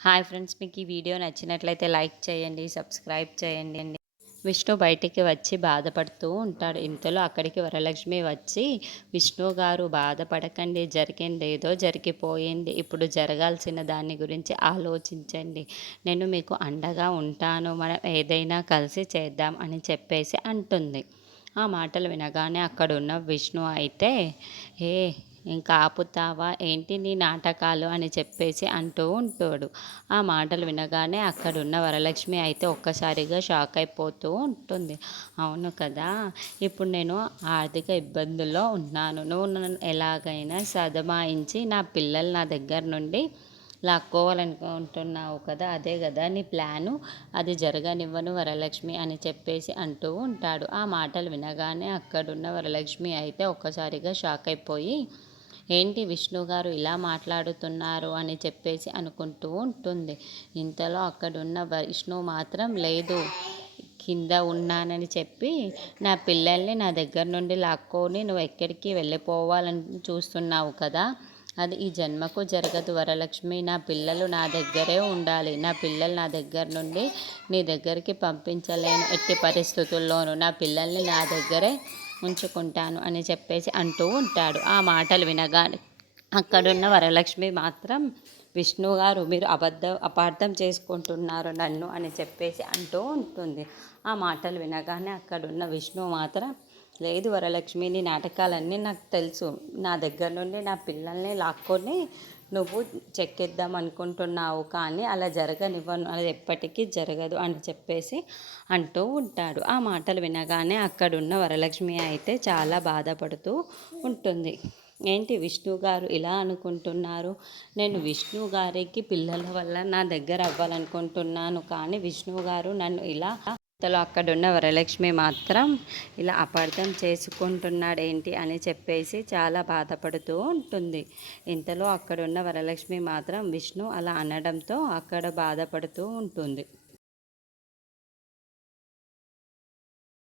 Hi friends, మీకు ఈ video నచ్చినట్లయితే లైక్ చేయండి, సబ్స్క్రైబ్ చేయండి. విష్ణు బయటికి వచ్చి బాధపడుతూ ఉంటాడు. ఇంతలో అక్కడికి వరలక్ష్మి వచ్చి, విష్ణు గారు బాధపడకండి, జరిగింది ఏదో జరిగిపోయింది, ఇప్పుడు జరగాల్సిన దాని గురించి ఆలోచించండి, నేను మీకు అండగా ఉంటాను, మనం ఏదైనా కలిసి చేద్దాం అని చెప్పేసి అంటుంది. ఆ మాటలు వినగానే అక్కడున్న విష్ణు అయితే, ఏ ఇంకా ఆపుతావా ఏంటి నీ నాటకాలు అని చెప్పేసి అంటూ ఉంటాడు. ఆ మాటలు వినగానే అక్కడున్న వరలక్ష్మి అయితే ఒక్కసారిగా షాక్ అయిపోతూ ఉంటుంది. అవును కదా, ఇప్పుడు నేను ఆర్థిక ఇబ్బందుల్లో ఉన్నాను, నువ్వు నన్ను ఎలాగైనా సదమాయించి నా పిల్లలు నా దగ్గర నుండి లాక్కోవాలనుకుంటున్నావు కదా, అదే కదా నీ ప్లాను, అది జరగనివ్వను వరలక్ష్మి అని చెప్పేసి అంటూ ఉంటాడు. ఆ మాటలు వినగానే అక్కడున్న వరలక్ష్మి అయితే ఒక్కసారిగా షాక్ అయిపోయి, ఏంటి విష్ణు గారు ఇలా మాట్లాడుతున్నారు అని చెప్పేసి అనుకుంటూ ఉంటుంది. ఇంతలో అక్కడున్న విష్ణు మాత్రం, లేదు, కింద ఉన్నానని చెప్పి నా పిల్లల్ని నా దగ్గర నుండి లాక్కొని నువ్వు ఎక్కడికి వెళ్ళిపోవాలని చూస్తున్నావు కదా, అది ఈ జన్మకు జరగదు వరలక్ష్మి, నా పిల్లలు నా దగ్గరే ఉండాలి, నా పిల్లలు నా దగ్గర నుండి నీ దగ్గరికి పంపించలేను ఎట్టి పరిస్థితుల్లోనూ, నా పిల్లల్ని నా దగ్గరే ఉంచుకుంటాను అని చెప్పేసి అంటూ ఉంటాడు. ఆ మాటలు వినగానే అక్కడున్న వరలక్ష్మి మాత్రం, విష్ణు గారు మీరు అపార్థం చేసుకుంటున్నారు నన్ను అని చెప్పేసి అంటూ ఉంటుంది. ఆ మాటలు వినగానే అక్కడున్న విష్ణు మాత్రం, లేదు వరలక్ష్మి, నీ నాటకాలన్నీ నాకు తెలుసు, నా దగ్గర నుండి నా పిల్లల్ని లాక్కొని నువ్వు చెక్కిద్దాం అనుకుంటున్నావు, కానీ అలా జరగనివ్వను, అది ఎప్పటికీ జరగదు అని చెప్పేసి అంటూ ఉంటాడు. ఆ మాటలు వినగానే అక్కడున్న వరలక్ష్మి అయితే చాలా బాధపడుతూ ఉంటుంది. ఏంటి విష్ణు గారు ఇలా అనుకుంటున్నారు, నేను విష్ణు గారికి పిల్లల వల్ల నా దగ్గర అవ్వాలనుకుంటున్నాను, కానీ విష్ణు గారు నన్ను ఇలా, ఇంతలో అక్కడున్న వరలక్ష్మి మాత్రం ఇలా అపార్థం చేసుకుంటున్నాడు ఏంటి అని చెప్పేసి చాలా బాధపడుతూ ఉంటుంది. ఇంతలో అక్కడున్న వరలక్ష్మి మాత్రం విష్ణు అలా అనడంతో అక్కడ బాధపడుతూ ఉంటుంది.